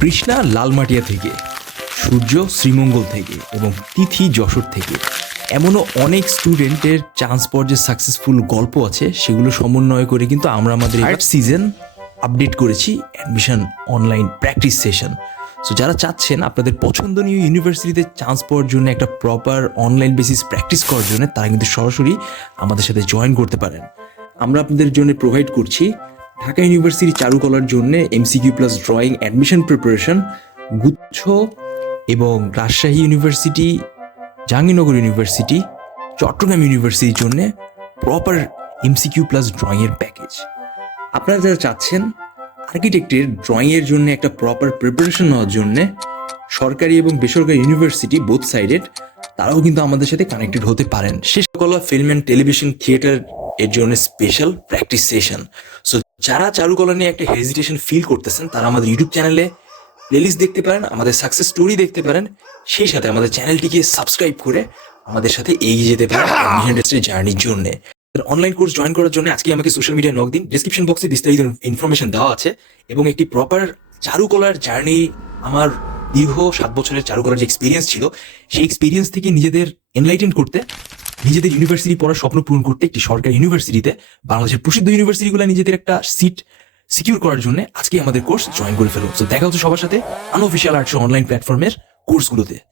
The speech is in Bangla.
কৃষ্ণা লালমাটিয়া থেকে সূর্য শ্রীমঙ্গল থেকে এবং তিথি যশোর থেকে। এমনও অনেক স্টুডেন্টের চান্স পাওয়ার যে সাকসেসফুল গল্প আছে সেগুলো সমন্বয় করে কিন্তু আমরা আমাদের থার্ড সিজন আপডেট করেছি admission online practice session so যারা চাচ্ছেন আপনাদের পছন্দনীয় ইউনিভার্সিটিতে চান্স পাওয়ার জন্য একটা প্রপার অনলাইন বেসিস প্র্যাকটিস করার জন্য তারা কিন্তু সরাসরি আমাদের সাথে জয়েন করতে পারেন। আমরা আপনাদের জন্য প্রোভাইড করছি ঢাকা ইউনিভার্সিটি চারুকলার জন্য MCQ plus drawing admission preparation গুচ্ছ এবং রাজশাহী ইউনিভার্সিটি, জাহাঙ্গীরনগর ইউনিভার্সিটি, চট্টগ্রাম ইউনিভার্সিটির জন্য প্রপার এমসিকিউ প্লাস ড্রয়িংয়ের প্যাকেজ আপনারা যারা চাচ্ছেন আর্কিটেক্টের ড্রয়িংয়ের জন্য একটা প্রপার প্রিপারেশন নেওয়ার জন্য সরকারি এবং বেসরকারি ইউনিভার্সিটি বোথ সাইডেড তারাও কিন্তু আমাদের সাথে কানেক্টেড হতে পারেন। শেষ কলা ফিল্ম অ্যান্ড টেলিভিশন থিয়েটার এর জন্য স্পেশাল প্র্যাকটিস সেশন সো যারা চারুকলা নিয়ে একটা হেজিটেশন ফিল করতেছেন তারা আমাদের ইউটিউব চ্যানেলে প্লেলিস্ট দেখতে পারেন আমাদের সাকসেস স্টোরি দেখতে পারেন সেই সাথে আমাদের চ্যানেলটিকে সাবস্ক্রাইব করে আমাদের সাথে এগিয়ে যেতে পারেন জার্নির জন্য। অনলাইন কোর্স জয়েন করার জন্য আজকে আমাকে সোশ্যাল মিডিয়া নক দিন। ডিসক্রিপশন বক্সে বিস্তারিত ইনফরমেশন দেওয়া আছে এবং একটি প্রপার চারুকলার জার্নি আমার দীর্ঘ সাত বছরের চারুকলার যে এক্সপিরিয়েন্স ছিল সেই এক্সপিরিয়েন্স থেকে নিজেদের এনলাইটেন করতে নিজেদের ইউনিভার্সিটি পড়ার স্বপ্ন পূরণ করতে একটি সরকারি ইউনিভার্সিটিতে বাংলাদেশের প্রসিদ্ধ ইউনিভার্সিটিগুলো নিজেদের একটা সিট সিকিউর করার জন্য আজকে আমাদের কোর্স জয়েন করে ফেলো। তো দেখা হচ্ছে সবার সাথে আনঅফিসিয়াল আর্টস অনলাইন প্ল্যাটফর্মের কোর্সগুলোতে